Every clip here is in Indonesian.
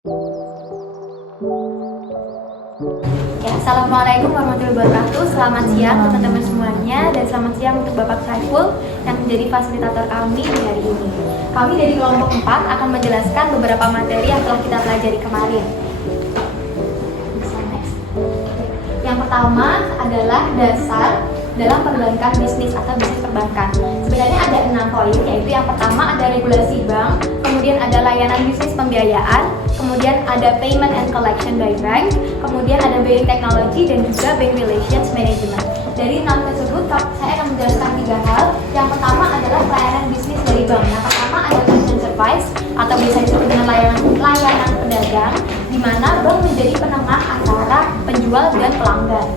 Ya, Assalamualaikum warahmatullahi wabarakatuh. Selamat siang teman-teman semuanya, dan selamat siang untuk Bapak Saiful yang menjadi fasilitator kami di hari ini. Kami dari kelompok 4 akan menjelaskan beberapa materi yang telah kita pelajari kemarin. Yang pertama adalah dasar dalam perbankan bisnis atau bisnis perbankan. Sebenarnya ada 6 poin, yaitu yang pertama ada regulasi bank, kemudian ada layanan bisnis pembiayaan, kemudian ada payment and collection by bank, kemudian ada banking technology, dan juga bank relations management. Dari 6 tersebut, saya akan menjelaskan 3 hal. Yang pertama adalah pelayanan bisnis dari bank. Yang pertama ada merchant service atau biasa disebut dengan layanan pedagang, di mana bank menjadi penengah antara penjual dan pelanggan.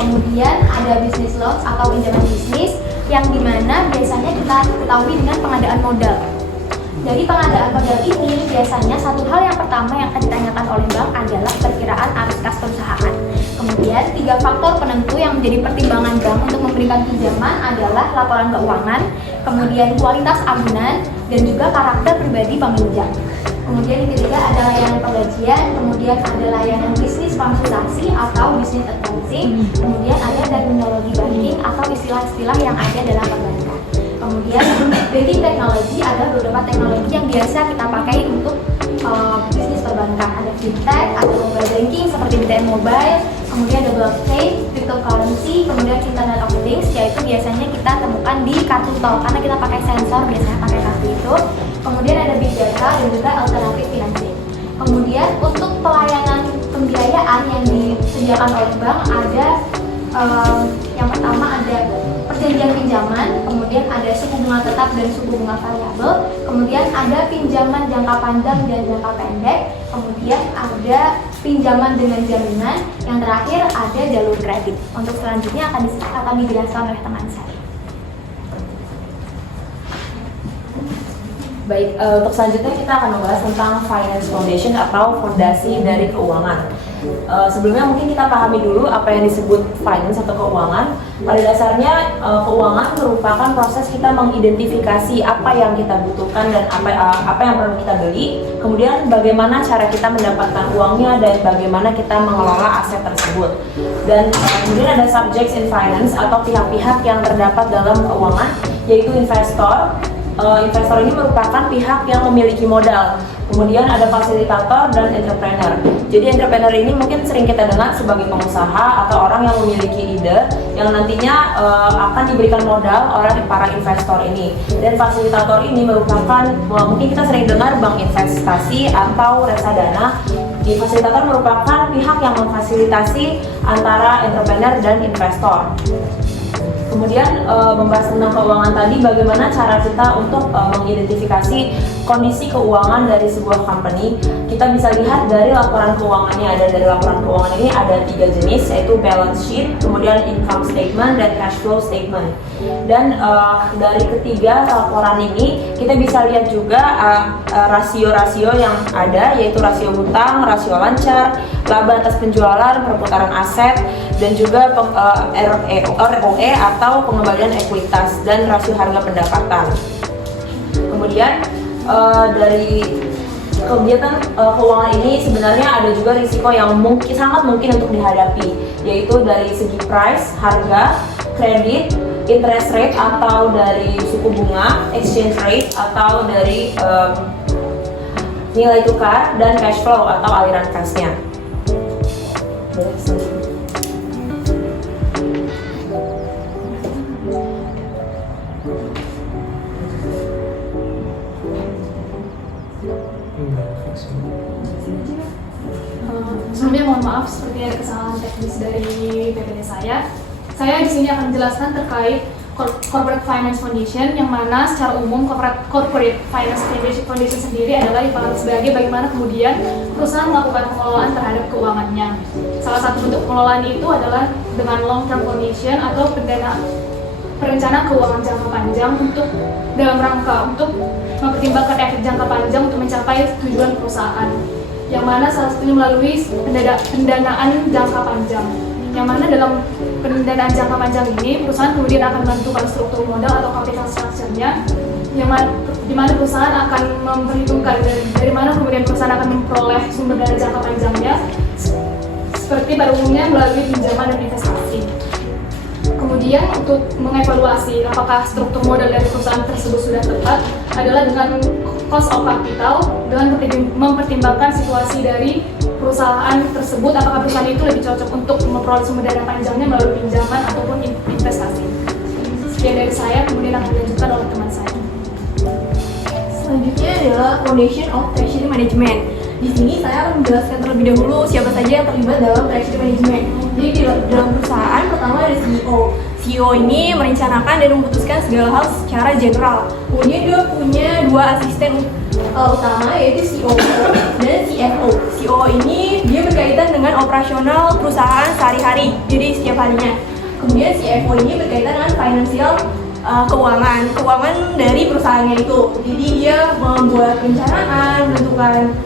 Kemudian ada business loans atau pinjaman bisnis, yang dimana biasanya kita ketahui dengan pengadaan modal. Dari pengadaan modal ini, biasanya satu hal yang pertama yang akan ditanyakan oleh bank adalah perkiraan arus kas perusahaan. Kemudian 3 faktor penentu yang menjadi pertimbangan bank untuk memberikan pinjaman adalah laporan keuangan, kemudian kualitas agunan, dan juga karakter pribadi peminjam. Kemudian yang ketiga ada layanan penggajian, kemudian ada layanan bisnis konsultasi atau bisnis advising, kemudian ada terminologi banking atau istilah-istilah yang ada dalam perbankan. Kemudian banking teknologi ada beberapa teknologi yang biasa kita pakai untuk bisnis perbankan. Ada fintech, ada mobile banking seperti BTN Mobile, kemudian ada blockchain, cryptocurrency, kemudian Internet of Things, yaitu biasanya kita temukan di kartu tol karena kita pakai sensor, biasanya pakai kartu itu. Kemudian ada big data dan juga alternatif financing. Kemudian untuk pelayanan pembiayaan yang disediakan oleh bank ada yang pertama ada perjanjian pinjaman, kemudian ada suku bunga tetap dan suku bunga variabel, kemudian ada pinjaman jangka panjang dan jangka pendek, kemudian ada pinjaman dengan jaminan, yang terakhir ada jalur kredit. Untuk selanjutnya akan dijelaskan oleh teman saya. Baik, untuk selanjutnya kita akan membahas tentang finance foundation atau fondasi dari keuangan. Sebelumnya mungkin kita pahami dulu apa yang disebut finance atau keuangan. Pada dasarnya keuangan merupakan proses kita mengidentifikasi apa yang kita butuhkan dan apa yang perlu kita beli. Kemudian bagaimana cara kita mendapatkan uangnya dan bagaimana kita mengelola aset tersebut. Dan kemudian ada subjects in finance atau pihak-pihak yang terdapat dalam keuangan, yaitu investor. Investor ini merupakan pihak yang memiliki modal. Kemudian ada fasilitator dan entrepreneur. Jadi entrepreneur ini mungkin sering kita dengar sebagai pengusaha atau orang yang memiliki ide yang nantinya akan diberikan modal oleh para investor ini. Dan fasilitator ini merupakan mungkin kita sering dengar bank investasi atau reksadana. Di fasilitator merupakan pihak yang memfasilitasi antara entrepreneur dan investor. Kemudian membahas tentang keuangan tadi, bagaimana cara kita untuk mengidentifikasi kondisi keuangan dari sebuah company. Kita bisa lihat dari laporan keuangannya. Dari laporan keuangan ini ada 3 jenis, yaitu balance sheet, kemudian income statement, dan cash flow statement. Dan dari ketiga laporan ini kita bisa lihat juga rasio-rasio yang ada, yaitu rasio hutang, rasio lancar, laba atas penjualan, perputaran aset, dan juga ROE atau pengembalian ekuitas, dan rasio harga pendapatan. Kemudian dari kegiatan keuangan ini sebenarnya ada juga risiko yang sangat mungkin untuk dihadapi, yaitu dari segi price, harga, kredit, interest rate atau dari suku bunga, exchange rate atau dari nilai tukar, dan cash flow atau aliran kasnya. Sebelumnya mohon maaf seperti ada kesalahan teknis dari PPT saya. Saya di sini akan menjelaskan terkait Corporate Finance Foundation, yang mana secara umum Corporate Finance Foundation sendiri adalah dipahami sebagai bagaimana kemudian perusahaan melakukan pengelolaan terhadap keuangannya. Salah satu bentuk pengelolaan itu adalah dengan long term foundation atau perencanaan keuangan jangka panjang dalam rangka untuk mempertimbangkan efek jangka panjang untuk mencapai tujuan perusahaan, yang mana salah satunya melalui pendanaan jangka panjang. Yang mana dalam pendanaan jangka panjang ini perusahaan kemudian akan menentukan struktur modal atau capital structure-nya, yang mana di mana perusahaan akan memperhitungkan dari mana kemudian perusahaan akan memperoleh sumber dana jangka panjangnya, seperti pada umumnya melalui pinjaman dan investasi. Kemudian untuk mengevaluasi apakah struktur modal dari perusahaan tersebut sudah tepat adalah dengan cost of capital, dengan mempertimbangkan situasi dari perusahaan tersebut, apakah perusahaan itu lebih cocok untuk memperoleh sumber dana panjangnya melalui pinjaman ataupun investasi. Sekian dari saya, kemudian akan dilanjutkan oleh teman saya. Selanjutnya adalah Foundation of Treasury Management. Di sini saya akan menjelaskan terlebih dahulu siapa saja yang terlibat dalam Treasury Management. Jadi di dalam perusahaan pertama ada CEO. CEO ini merencanakan dan memutuskan segala hal secara general. Kemudian dia punya dua asisten utama, yaitu COO dan CFO. COO ini dia berkaitan dengan operasional perusahaan sehari-hari, jadi setiap harinya. Kemudian CFO ini berkaitan dengan financial, keuangan dari perusahaannya itu. Jadi dia membuat perencanaan, menentukan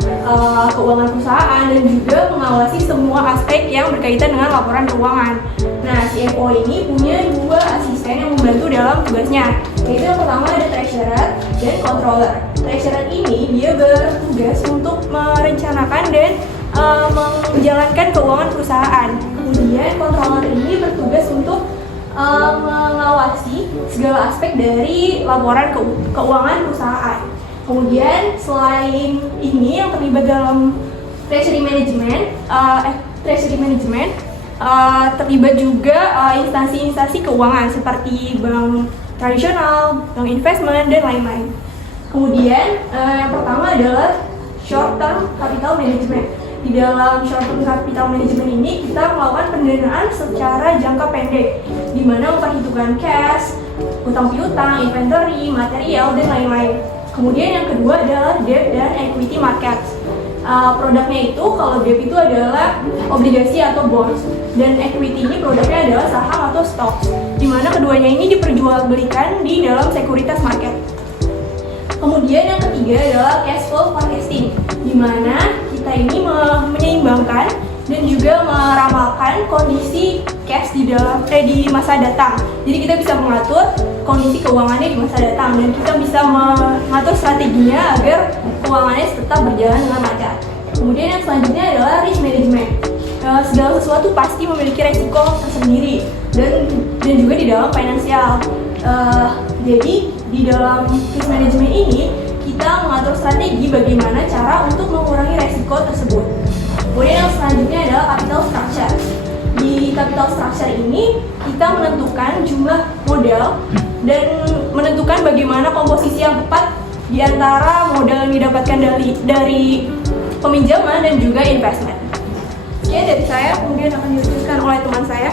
keuangan perusahaan, dan juga mengawasi semua aspek yang berkaitan dengan laporan keuangan. Nah, CFO ini punya dua asisten yang membantu dalam tugasnya, yaitu yang pertama ada treasurer dan controller. Treasurer ini dia bertugas untuk merencanakan dan menjalankan keuangan perusahaan. Kemudian controller ini bertugas untuk mengawasi segala aspek dari laporan keuangan perusahaan. Kemudian selain ini yang terlibat dalam treasury management, terlibat juga instansi-instansi keuangan seperti bank tradisional, bank investment, dan lain-lain. Kemudian yang pertama adalah short term capital management. Di dalam short term capital management ini kita melakukan pendanaan secara jangka pendek, di mana memperhitungkan cash, utang piutang, inventory, material, dan lain-lain. Kemudian yang kedua adalah debt dan equity markets. Produknya itu, kalau debt itu adalah obligasi atau bonds, dan equity ini produknya adalah saham atau stocks, di mana keduanya ini diperjualbelikan di dalam sekuritas market. Kemudian yang ketiga adalah cash flow forecasting, di mana kita ini menyeimbangkan dan juga meramalkan kondisi cash di masa datang. Jadi kita bisa mengatur kondisi keuangannya di masa datang, dan kita bisa mengatur strateginya agar keuangannya tetap berjalan dengan lancar. Kemudian yang selanjutnya adalah risk management. Segala sesuatu pasti memiliki resiko tersendiri, dan juga di dalam finansial. Jadi di dalam risk management ini kita mengatur strategi bagaimana cara untuk mengurangi resiko tersebut. Kemudian yang selanjutnya adalah capital structure. Di capital structure ini kita menentukan jumlah modal dan menentukan bagaimana komposisi yang tepat di antara modal yang didapatkan dari peminjaman dan juga investment. Sekian dari saya, kemudian akan dilanjutkan oleh teman saya.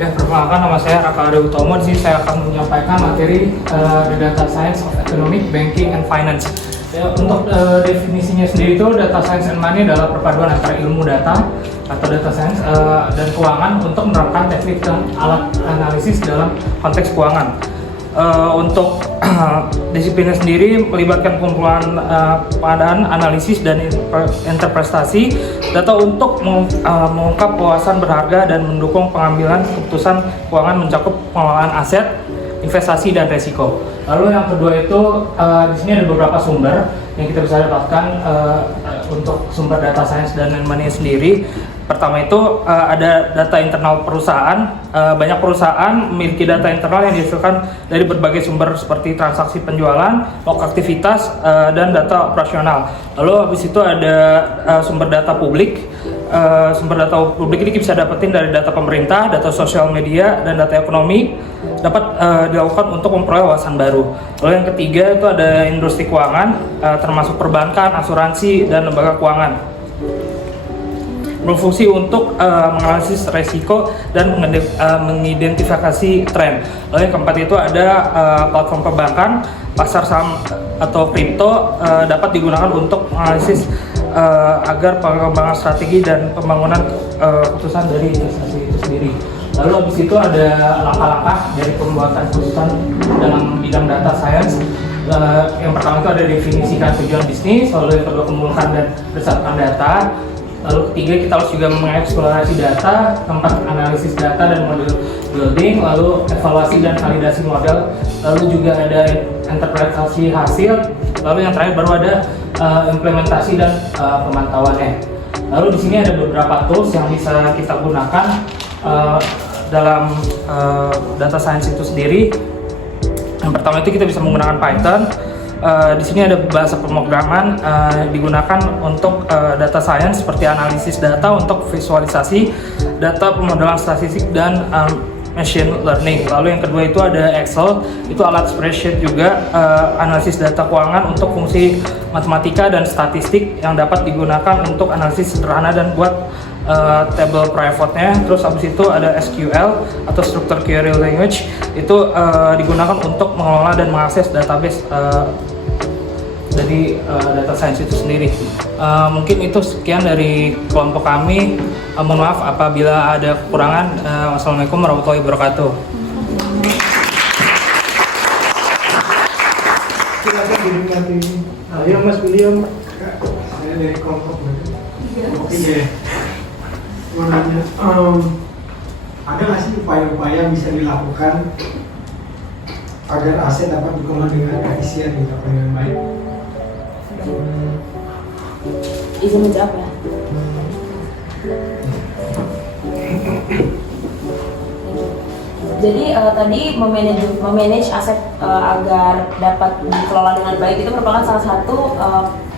Ya, perkenalkan, nama saya Raka Arya Utomo. Di sini saya akan menyampaikan materi The Data Science of Economic, Banking, and Finance. Ya, untuk definisinya sendiri itu data science and money adalah perpaduan antara ilmu data atau data science dan keuangan untuk menerapkan teknik dan alat analisis dalam konteks keuangan. Untuk disiplinnya sendiri melibatkan kumpulan pengadaan, analisis, dan interpretasi data untuk mengungkap wawasan berharga dan mendukung pengambilan keputusan keuangan mencakup pengelolaan aset, investasi, dan resiko. Lalu yang kedua itu di sini ada beberapa sumber yang kita bisa dapatkan untuk sumber data science dan money sendiri. Pertama itu ada data internal perusahaan. Banyak perusahaan memiliki data internal yang dihasilkan dari berbagai sumber seperti transaksi penjualan, log aktivitas, dan data operasional. Lalu habis itu ada sumber data publik. Sumber data publik ini bisa dapetin dari data pemerintah, data sosial media, dan data ekonomi dapat dilakukan untuk memperoleh wawasan baru. Lalu yang ketiga itu ada industri keuangan, termasuk perbankan, asuransi, dan lembaga keuangan. Berfungsi untuk menganalisis resiko dan mengidentifikasi tren. Lalu yang keempat itu ada platform perbankan, pasar saham atau kripto dapat digunakan untuk menganalisis agar pengembangan strategi dan pembangunan keputusan dari investasi itu sendiri. Lalu habis itu ada langkah-langkah dari pembuatan keputusan dalam bidang data science. Yang pertama itu ada definisikan tujuan bisnis, lalu yang kedua kumpulkan dan berdasarkan data. Lalu ketiga, kita harus juga mengeksplorasi data, tempat analisis data dan model building, lalu evaluasi dan validasi model, lalu juga ada interpretasi hasil, lalu yang terakhir baru ada implementasi dan pemantauannya. Lalu di sini ada beberapa tools yang bisa kita gunakan dalam data science itu sendiri. Yang pertama itu kita bisa menggunakan Python. Di sini ada bahasa pemrograman digunakan untuk data science seperti analisis data untuk visualisasi data, pemodelan statistik dan machine learning. Lalu yang kedua itu ada Excel, itu alat spreadsheet juga, analisis data keuangan untuk fungsi matematika dan statistik yang dapat digunakan untuk analisis sederhana dan buat table pivotnya. Terus habis itu ada SQL atau Structured Query Language, itu digunakan untuk mengelola dan mengakses database dari data science itu sendiri. Mungkin itu sekian dari kelompok kami. Mohon maaf apabila ada kekurangan. Wassalamualaikum warahmatullahi wabarakatuh. Silakan dinikmati. Ayo Mas William. Saya dari kelompok berarti. Oke. Mau nanya, ada nggak sih upaya-upaya yang bisa dilakukan agar aset dapat dikelola dengan efisien gitu, dengan baik? Izin menjawab ya. Jadi tadi memanage aset agar dapat dikelola dengan baik itu merupakan salah satu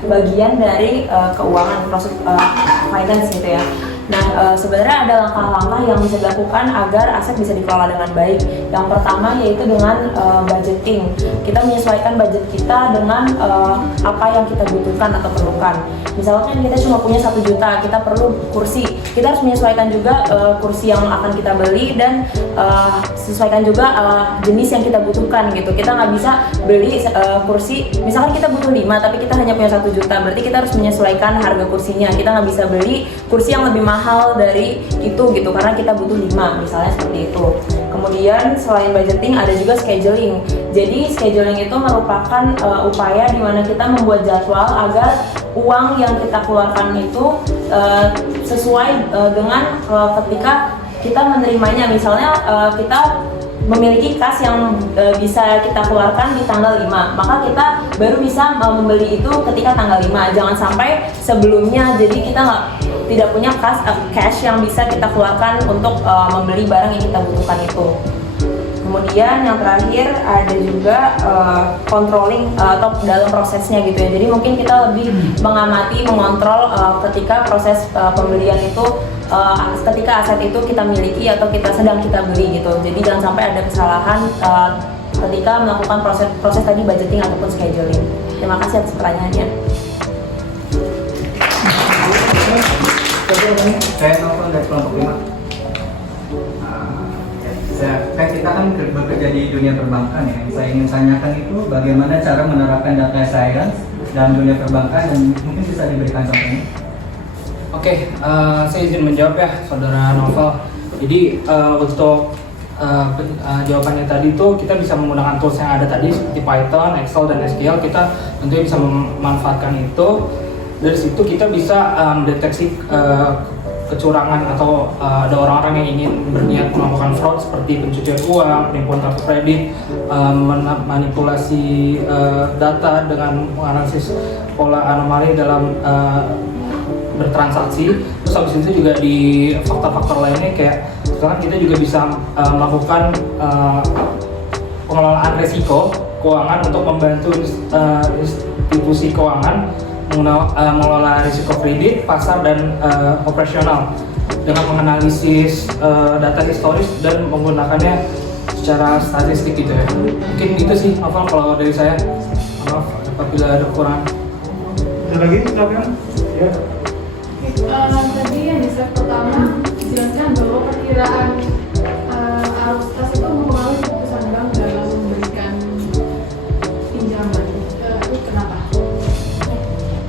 bagian dari keuangan, proses finance gitu ya. Nah, sebenarnya ada langkah-langkah yang bisa dilakukan agar aset bisa dikelola dengan baik. Yang pertama yaitu dengan budgeting. Kita menyesuaikan budget kita dengan apa yang kita butuhkan atau perlukan. Misalkan kita cuma punya 1 juta, kita perlu kursi. Kita harus menyesuaikan juga kursi yang akan kita beli dan sesuaikan juga jenis yang kita butuhkan gitu. Kita nggak bisa beli kursi, misalkan kita butuh 5 tapi kita hanya punya 1 juta, berarti kita harus menyesuaikan harga kursinya. Kita nggak bisa beli kursi yang lebih mahal dari itu gitu, karena kita butuh 5 misalnya seperti itu. Kemudian selain budgeting ada juga scheduling. Jadi scheduling itu merupakan upaya di mana kita membuat jadwal agar uang yang kita keluarkan itu sesuai dengan ketika kita menerimanya. Misalnya kita memiliki kas yang bisa kita keluarkan di tanggal 5, maka kita baru bisa membeli itu ketika tanggal 5. Jangan sampai sebelumnya, jadi kita tidak punya cash yang bisa kita keluarkan untuk membeli barang yang kita butuhkan itu. Kemudian yang terakhir ada juga controlling atau dalam prosesnya gitu ya. Jadi mungkin kita lebih mengamati, mengontrol ketika proses pembelian itu, ketika aset itu kita miliki atau sedang kita beli gitu. Jadi jangan sampai ada kesalahan ketika melakukan proses tadi budgeting ataupun scheduling. Terima kasih atas pertanyaannya. Saya Novel dari kelompok 5. Kita kan bekerja di dunia perbankan ya. Saya ingin tanyakan itu bagaimana cara menerapkan data science dalam dunia perbankan dan mungkin bisa diberikan contohnya. Oke, saya izin menjawab ya, Saudara Novel. Jadi untuk jawabannya tadi itu kita bisa menggunakan tools yang ada tadi seperti Python, Excel, dan SQL. Kita tentunya bisa memanfaatkan itu. Dari situ kita bisa mendeteksi kecurangan atau ada orang-orang yang ingin berniat melakukan fraud seperti pencucian uang, penipuan kartu kredit, manipulasi data dengan menganalisis pola anomali dalam bertransaksi. Terus habis itu juga di faktor-faktor lainnya kayak misalkan kita juga bisa melakukan pengelolaan risiko keuangan untuk membantu institusi keuangan mengelola risiko kredit, pasar, dan operasional dengan menganalisis data historis dan menggunakannya secara statistik gitu ya. Mungkin itu sih Novel kalau dari saya. Maaf apabila ada kurang. Ada lagi silakan. Ya. Tadi yang di slide pertama dijelaskan bahwa perkiraan arus kas itu mempengaruhi keputusan bank dalam memberikan pinjaman. Itu kenapa?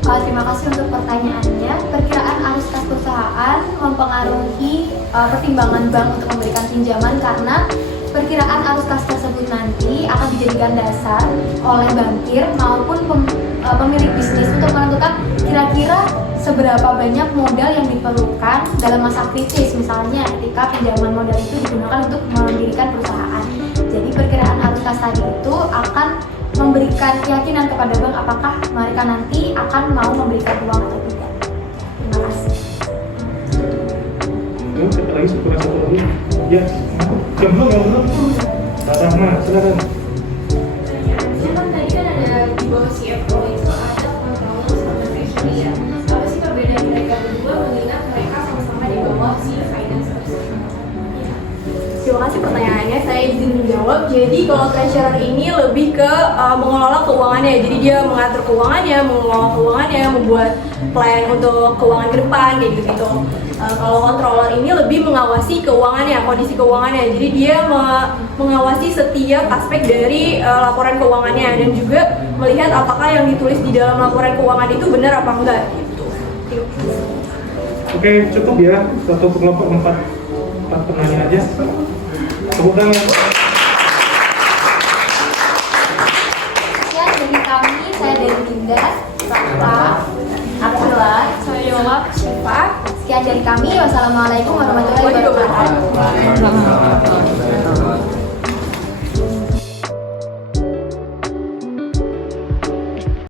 Terima kasih untuk pertanyaannya. Perkiraan arus kas perusahaan mempengaruhi pertimbangan bank untuk memberikan pinjaman karena Perkiraan arus kas tersebut nanti akan dijadikan dasar oleh bankir maupun pemilik bisnis untuk menentukan kira-kira seberapa banyak modal yang diperlukan dalam masa kritis, misalnya ketika pinjaman modal itu digunakan untuk mendirikan perusahaan. Jadi perkiraan arus kas tadi itu akan memberikan keyakinan kepada bank apakah mereka nanti akan mau memberikan uang atau tidak. Terima kasih. Siapa lagi? Satu lagi. Ya, yang belum. Sama, silakan. Ya kan tadi kan ada di bawah CFO itu ada controller sama treasury ya. Apa sih perbedaan mereka berdua mengingat mereka sama-sama di bawah si finance tersebut? Terima kasih pertanyaannya, saya izin menjawab. Jadi kalau treasurer ini lebih ke mengelola keuangannya. Jadi dia mengatur keuangannya, mengelola keuangannya, membuat plan untuk keuangan ke depan kayak gitu. Kalau controller ini lebih mengawasi keuangannya, kondisi keuangannya. Jadi dia mengawasi setiap aspek dari laporan keuangannya dan juga melihat apakah yang ditulis di dalam laporan keuangan itu benar apa enggak gitu. Oke, cukup ya. Satu kelompok empat penanya aja. Tepuk tangan. Sekian dari kami, saya dari Dinda, Safra, Abdullah, Saya Yola. Syifa. Sekian dari kami, wassalamualaikum warahmatullahi wabarakatuh.